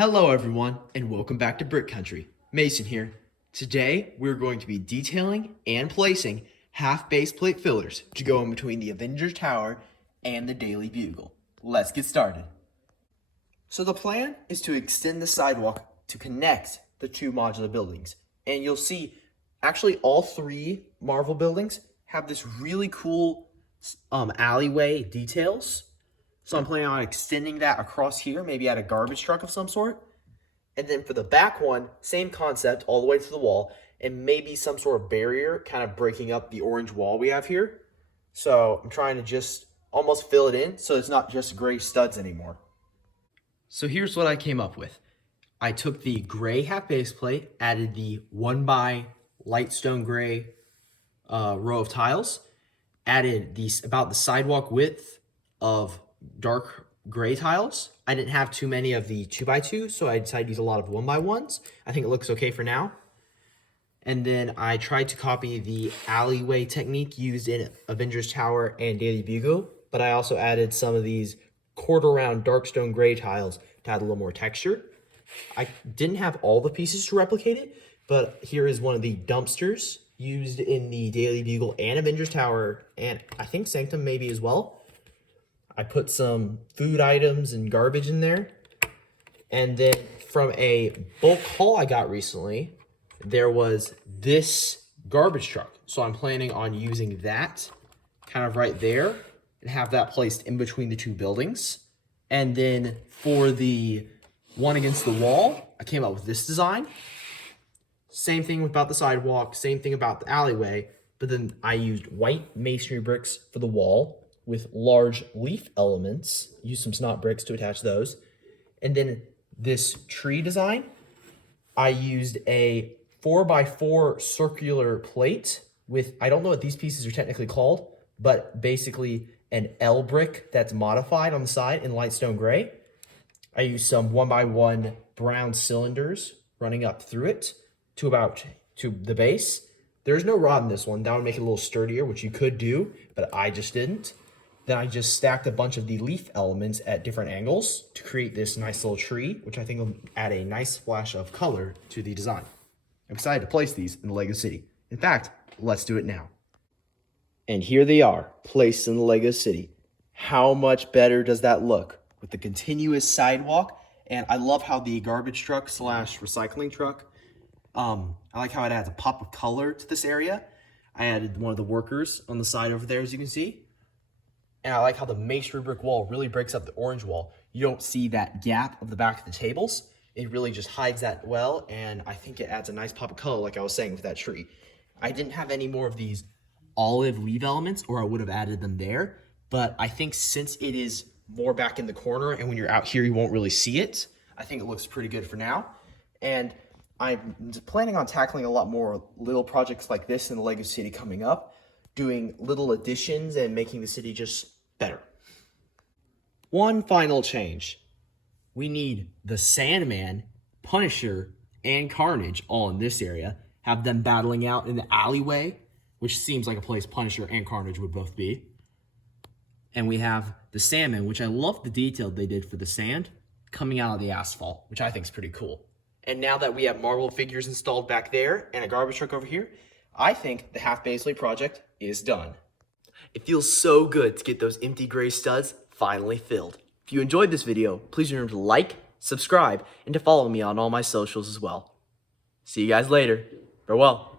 Hello everyone and welcome back to Brick Country. Mason here. Today we're going to be detailing and placing half base plate fillers to go in between the Avengers Tower and the Daily Bugle. Let's get started. So the plan is to extend the sidewalk to connect the two modular buildings. And you'll see actually all three Marvel buildings have this really cool alleyway details. So I'm planning on extending that across here, maybe at a garbage truck of some sort. And then for the back one, same concept all the way to the wall, and maybe some sort of barrier kind of breaking up the orange wall we have here. So I'm trying to just almost fill it in so it's not just gray studs anymore. So here's what I came up with. I took the gray half base plate, added the 1x light stone gray row of tiles, added about the sidewalk width of dark gray tiles. I didn't have too many of the 2x2, so I decided to use a lot of 1x1s. I think it looks okay for now. And then I tried to copy the alleyway technique used in Avengers Tower and Daily Bugle, but I also added some of these quarter round dark stone gray tiles to add a little more texture. I didn't have all the pieces to replicate it, but here is one of the dumpsters used in the Daily Bugle and Avengers Tower, and I think Sanctum maybe as well. I put some food items and garbage in there. And then from a bulk haul I got recently, there was this garbage truck. So I'm planning on using that kind of right there and have that placed in between the two buildings. And then for the one against the wall, I came up with this design. Same thing about the sidewalk, same thing about the alleyway, but then I used white masonry bricks for the wall with large leaf elements. Use some snot bricks to attach those. And then this tree design, I used a 4x4 circular plate with, I don't know what these pieces are technically called, but basically an L brick that's modified on the side in light stone gray. I used some 1x1 brown cylinders running up through it to the base. There's no rod in this one. That would make it a little sturdier, which you could do, but I just didn't. Then I just stacked a bunch of the leaf elements at different angles to create this nice little tree, which I think will add a nice splash of color to the design. I'm excited to place these in the Lego City. In fact, let's do it now. And here they are, placed in the Lego City. How much better does that look with the continuous sidewalk? And I love how the garbage truck / recycling truck, I like how it adds a pop of color to this area. I added one of the workers on the side over there, as you can see. And I like how the masonry brick wall really breaks up the orange wall. You don't see that gap of the back of the tables. It really just hides that well, and I think it adds a nice pop of color, like I was saying, with that tree. I didn't have any more of these olive leaf elements, or I would have added them there. But I think since it is more back in the corner, and when you're out here, you won't really see it, I think it looks pretty good for now. And I'm planning on tackling a lot more little projects like this in the Lego City coming up, doing little additions and making the city just better. One final change. We need the Sandman, Punisher, and Carnage all in this area. Have them battling out in the alleyway, which seems like a place Punisher and Carnage would both be. And we have the Sandman, which I love the detail they did for the sand coming out of the asphalt, which I think is pretty cool. And now that we have Marvel figures installed back there and a garbage truck over here, I think the half base plate project is done. It feels so good to get those empty gray studs finally filled. If you enjoyed this video, please remember to like, subscribe, and to follow me on all my socials as well. See you guys later. Farewell.